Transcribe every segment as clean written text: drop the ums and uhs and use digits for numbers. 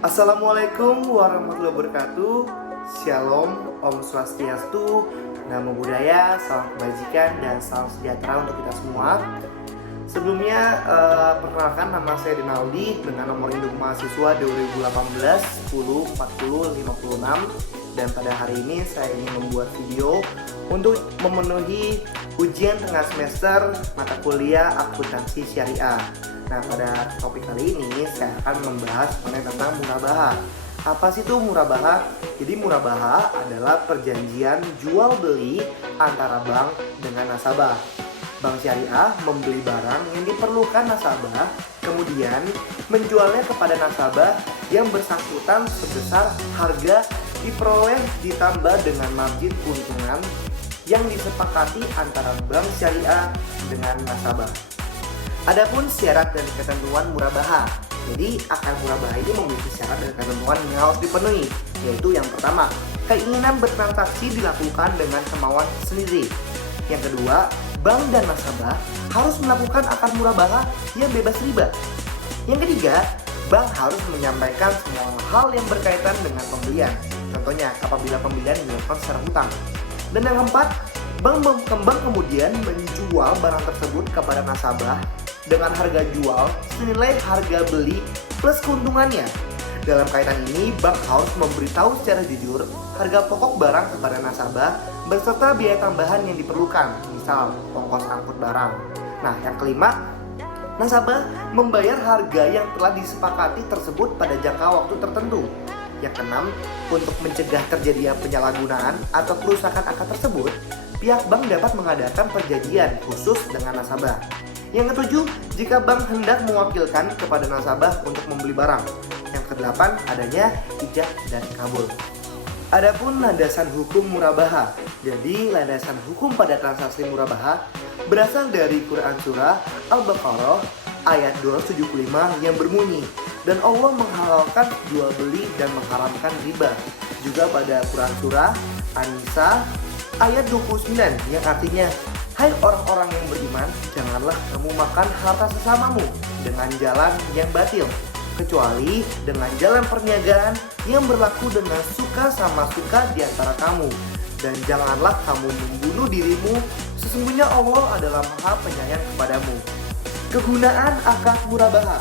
Assalamualaikum warahmatullahi wabarakatuh. Shalom, Om Swastiastu, Namo Buddhaya, salam kebajikan dan salam sejahtera untuk kita semua. Sebelumnya, perkenalkan nama saya Rinaldi dengan nomor induk mahasiswa 2018 10 40 56. Dan pada hari ini saya ingin membuat video untuk memenuhi ujian tengah semester mata kuliah akuntansi syariah. Nah, pada topik kali ini saya akan membahas mengenai tentang murabaha. Apa sih itu murabaha? Jadi murabaha adalah perjanjian jual beli antara bank dengan nasabah. Bank syariah membeli barang yang diperlukan nasabah, kemudian menjualnya kepada nasabah yang bersangkutan sebesar harga diperoleh ditambah dengan margin keuntungan yang disepakati antara bank syariah dengan nasabah. Adapun syarat dan ketentuan murabaha. Jadi akad murabaha ini memiliki syarat dan ketentuan yang harus dipenuhi, yaitu yang pertama, keinginan bertransaksi dilakukan dengan kemauan sendiri. Yang kedua, bank dan nasabah harus melakukan akad murabaha yang bebas riba. Yang ketiga, bank harus menyampaikan semua hal yang berkaitan dengan pembelian. Contohnya, apabila pembelian dilakukan secara hutang. Dan yang keempat, bank kemudian menjual barang tersebut kepada nasabah dengan harga jual senilai harga beli plus keuntungannya. Dalam kaitan ini, bank harus memberitahu secara jujur harga pokok barang kepada nasabah beserta biaya tambahan yang diperlukan, misal ongkos angkut barang. Nah, yang kelima, nasabah membayar harga yang telah disepakati tersebut pada jangka waktu tertentu. Yang keenam, untuk mencegah terjadinya penyalahgunaan atau kerusakan akad tersebut, pihak bank dapat mengadakan perjanjian khusus dengan nasabah. Yang ketujuh, jika bank hendak mewakilkan kepada nasabah untuk membeli barang. Yang kedelapan, adanya ijab dan kabul. Adapun landasan hukum murabaha. Jadi landasan hukum pada transaksi murabaha berasal dari Quran Surah Al-Baqarah ayat 275 yang berbunyi, dan Allah menghalalkan jual beli dan mengharamkan riba. Juga pada Quran Surah An-Nisa ayat 29 yang artinya, hai orang-orang yang beriman, janganlah kamu makan harta sesamamu dengan jalan yang batil, kecuali dengan jalan perniagaan yang berlaku dengan suka sama suka di antara kamu. Dan janganlah kamu membunuh dirimu, sesungguhnya Allah adalah Maha Penyayang kepadamu. Kegunaan akad murabaha.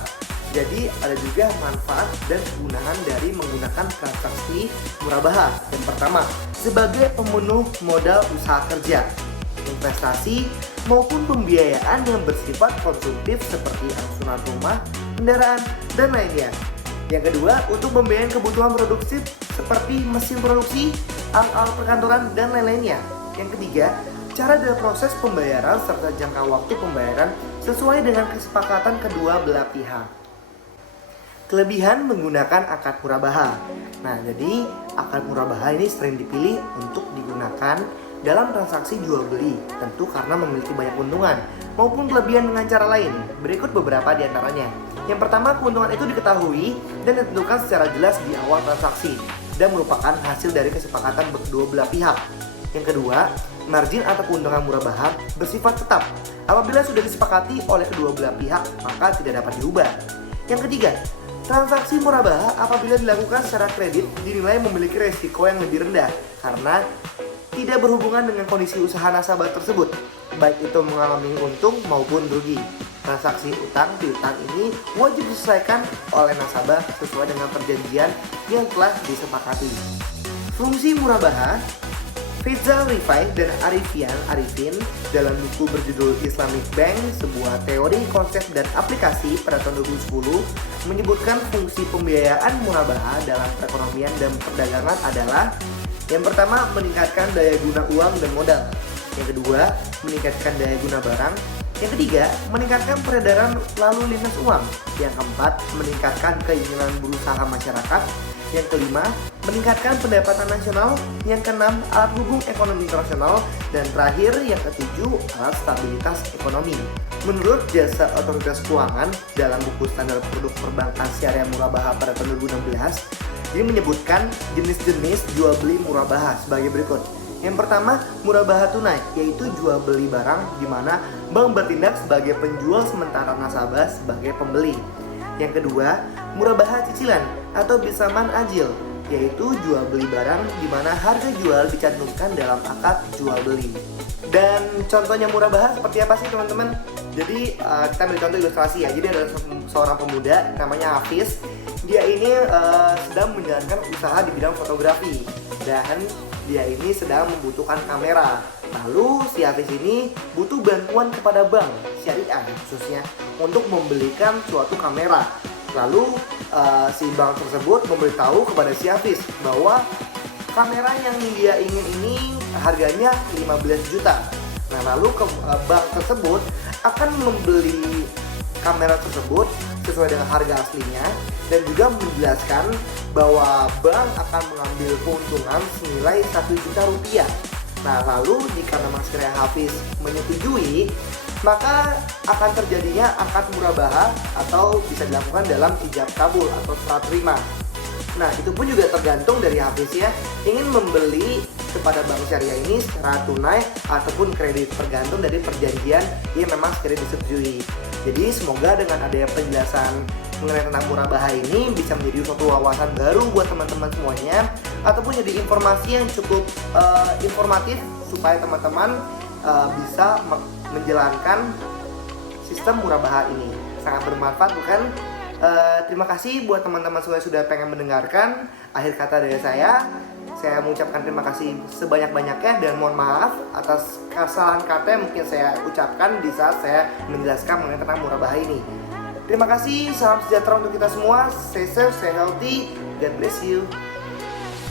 Jadi ada juga manfaat dan kegunaan dari menggunakan transaksi murabaha. Yang pertama, sebagai pemenuh modal usaha kerja, investasi maupun pembiayaan yang bersifat konsumtif seperti angsuran rumah, kendaraan, dan lainnya. Yang kedua, untuk pembiayaan kebutuhan produksi seperti mesin produksi, alat-alat perkantoran, dan lain-lainnya. Yang ketiga, cara dan proses pembayaran serta jangka waktu pembayaran sesuai dengan kesepakatan kedua belah pihak. Kelebihan menggunakan akad murabaha. Nah, jadi akad murabaha ini sering dipilih untuk digunakan dalam transaksi jual beli, tentu karena memiliki banyak keuntungan maupun kelebihan dengan cara lain. Berikut beberapa di antaranya. Yang pertama, keuntungan itu diketahui dan ditentukan secara jelas di awal transaksi dan merupakan hasil dari kesepakatan kedua belah pihak. Yang kedua, margin atau keuntungan murabaha bersifat tetap. Apabila sudah disepakati oleh kedua belah pihak, maka tidak dapat diubah. Yang ketiga, transaksi murabaha apabila dilakukan secara kredit dinilai memiliki resiko yang lebih rendah karena tidak berhubungan dengan kondisi usaha nasabah tersebut, baik itu mengalami untung maupun rugi. Transaksi utang piutang ini wajib diselesaikan oleh nasabah sesuai dengan perjanjian yang telah disepakati. Fungsi murabaha. Faisal Rifai dan Arifin dalam buku berjudul Islamic Bank, sebuah teori, konsep, dan aplikasi pada tahun 2010 menyebutkan fungsi pembiayaan murabaha dalam perekonomian dan perdagangan adalah: yang pertama, meningkatkan daya guna uang dan modal. Yang kedua, meningkatkan daya guna barang. Yang ketiga, meningkatkan peredaran lalu lintas uang. Yang keempat, meningkatkan keinginan berusaha masyarakat. Yang kelima, meningkatkan pendapatan nasional. Yang keenam, alat hubung ekonomi internasional. Dan terakhir, yang ketujuh, alat stabilitas ekonomi. Menurut Jasa Otoritas Keuangan dalam buku standar produk perbankan syariah murabaha pada tahun 2016, ini menyebutkan jenis-jenis jual beli murabaha sebagai berikut. Yang pertama, murabaha tunai, yaitu jual beli barang di mana bank bertindak sebagai penjual sementara nasabah sebagai pembeli. Yang kedua, murabaha cicilan, atau bisa man ajil, yaitu jual beli barang di mana harga jual dicantumkan dalam akad jual beli. Dan contohnya murabahah seperti apa sih teman-teman? Jadi kita ambil contoh ilustrasi ya. Jadi ada seorang pemuda namanya Hafiz. Dia ini sedang menjalankan usaha di bidang fotografi dan dia ini sedang membutuhkan kamera. Lalu si Hafiz ini butuh bantuan kepada bank syariah khususnya untuk membelikan suatu kamera. Lalu si bank tersebut memberitahu kepada si Hafiz bahwa kamera yang dia ingin ini harganya 15 juta. Nah, lalu bank tersebut akan membeli kamera tersebut sesuai dengan harga aslinya dan juga menjelaskan bahwa bank akan mengambil keuntungan senilai 1 juta rupiah. Nah, lalu jika memang sekiranya Hafiz menyetujui, maka akan terjadinya akad murabahah atau bisa dilakukan dalam ijab kabul atau serah terima. Nah, itu pun juga tergantung dari Hafiz ya, ingin membeli kepada bank syariah ini secara tunai ataupun kredit, tergantung dari perjanjian yang memang sekiranya disetujui. Jadi semoga dengan adanya penjelasan mengenai tentang murabahah ini bisa menjadi suatu wawasan baru buat teman-teman semuanya, ataupun jadi informasi yang cukup informatif supaya teman-teman bisa menjalankan sistem murabahah ini. Sangat bermanfaat bukan? Terima kasih buat teman-teman semua yang sudah pengen mendengarkan. Akhir kata dari saya mengucapkan terima kasih sebanyak-banyaknya dan mohon maaf atas kesalahan kata yang mungkin saya ucapkan di saat saya menjelaskan mengenai tentang murabahah ini. Terima kasih, salam sejahtera untuk kita semua. Stay safe, stay healthy, God bless you.